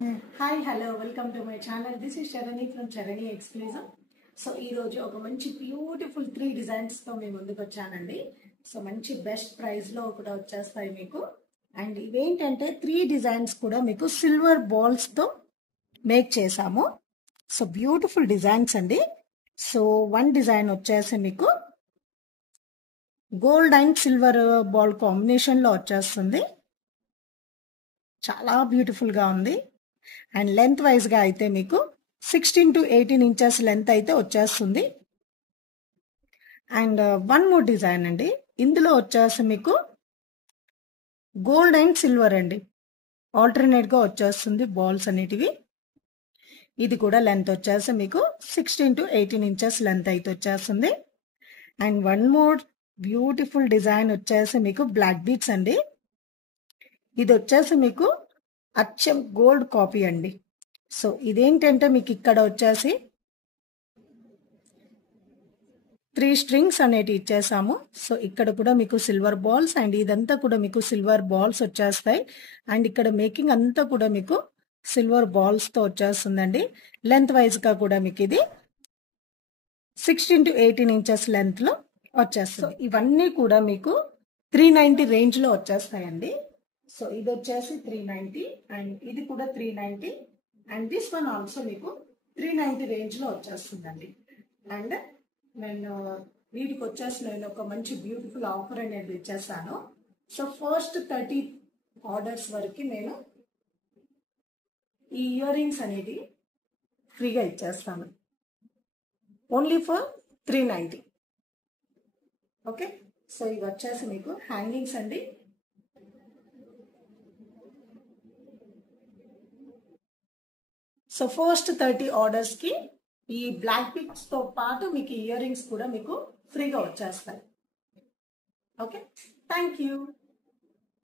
Hi hello welcome to my channel. This is Sharani from Sharani exclusive. So ఈ రోజు ఒక మంచి బ్యూటిఫుల్ 3 డిజైన్స్ తో మేము ముందుకు వచ్చానండి. సో మంచి బెస్ట్ ప్రైస్ లో కూడా వచ్చేస్తాయి మీకు. అండ్ ఇవేంటంటే 3 డిజైన్స్ కూడా మీకు సిల్వర్ బాల్స్ తో మేక్ చేసాము. సో బ్యూటిఫుల్ డిజైన్స్ అండి. సో వన్ డిజైన్ వచ్చేసి మీకు gold and silver ball combination లో వచ్చేస్తుంది. చాలా బ్యూటిఫుల్ గా ఉంది. అండ్ లెంత్ వైజ్ గా అయితే మీకు 16 to 18 ఇంచెస్ లెంత్ అయితే వచ్చేస్తుంది. అండ్ వన్ మోర్ డిజైన్ అండి. ఇందులో వచ్చేసి మీకు గోల్డ్ అండ్ సిల్వర్ అండి, ఆల్టర్నేట్ గా వచ్చేస్తుంది బాల్స్ అనేటివి. ఇది కూడా లెంత్ వచ్చేసి మీకు 16 to 18 ఇంచెస్ లెంత్ అయితే వచ్చేస్తుంది. And one more beautiful design వచ్చేసి మీకు బ్లాక్ బీట్స్ అండి. ఇది వచ్చేసి మీకు అచ్చం గోల్డ్ కాపీ అండి. సో ఇదేంటంటే మీకు ఇక్కడ వచ్చేసి 3 స్ట్రింగ్స్ అనేవి ఇచ్చేసాము. సో ఇక్కడ కూడా మీకు సిల్వర్ బాల్స్ అండ్ ఇదంతా కూడా మీకు సిల్వర్ బాల్స్ వచ్చేస్తాయి. అండ్ ఇక్కడ మేకింగ్ అంతా కూడా మీకు సిల్వర్ బాల్స్ తో వచ్చేస్తుందండి. లెంత్ వైజ్ గా కూడా మీకు ఇది 16 to 18 ఇంచెస్ లెంత్ లో వచ్చేస్తుంది. సో ఇవన్నీ కూడా మీకు 390 రేంజ్ లో వచ్చేస్తాయండి. సో ఇది వచ్చేసి 390 అండ్ ఇది కూడా 390 అండ్ దిస్ వన్ ఆల్సో మీకు 390 రేంజ్ లో వచ్చేస్తుందండి. అండ్ నేను వీటికి వచ్చేసి నేను ఒక మంచి బ్యూటిఫుల్ ఆఫర్ అనేది ఇచ్చేస్తాను. సో ఫస్ట్ 30 ఆర్డర్స్ వరకు నేను ఈ ఇయర్ రింగ్స్ అనేది ఫ్రీగా ఇచ్చేస్తాను. Only for 390. ఓకే, సో ఇవి వచ్చేసి మీకు హ్యాంగింగ్స్ అండి. సో ఫస్ట్ 30 ఆర్డర్స్ కి ఈ బ్లాక్ పిక్స్ తో పాటు మీకు ఇయర్ రింగ్స్ కూడా మీకు ఫ్రీగా వచ్చేస్తాయి. Okay, thank you.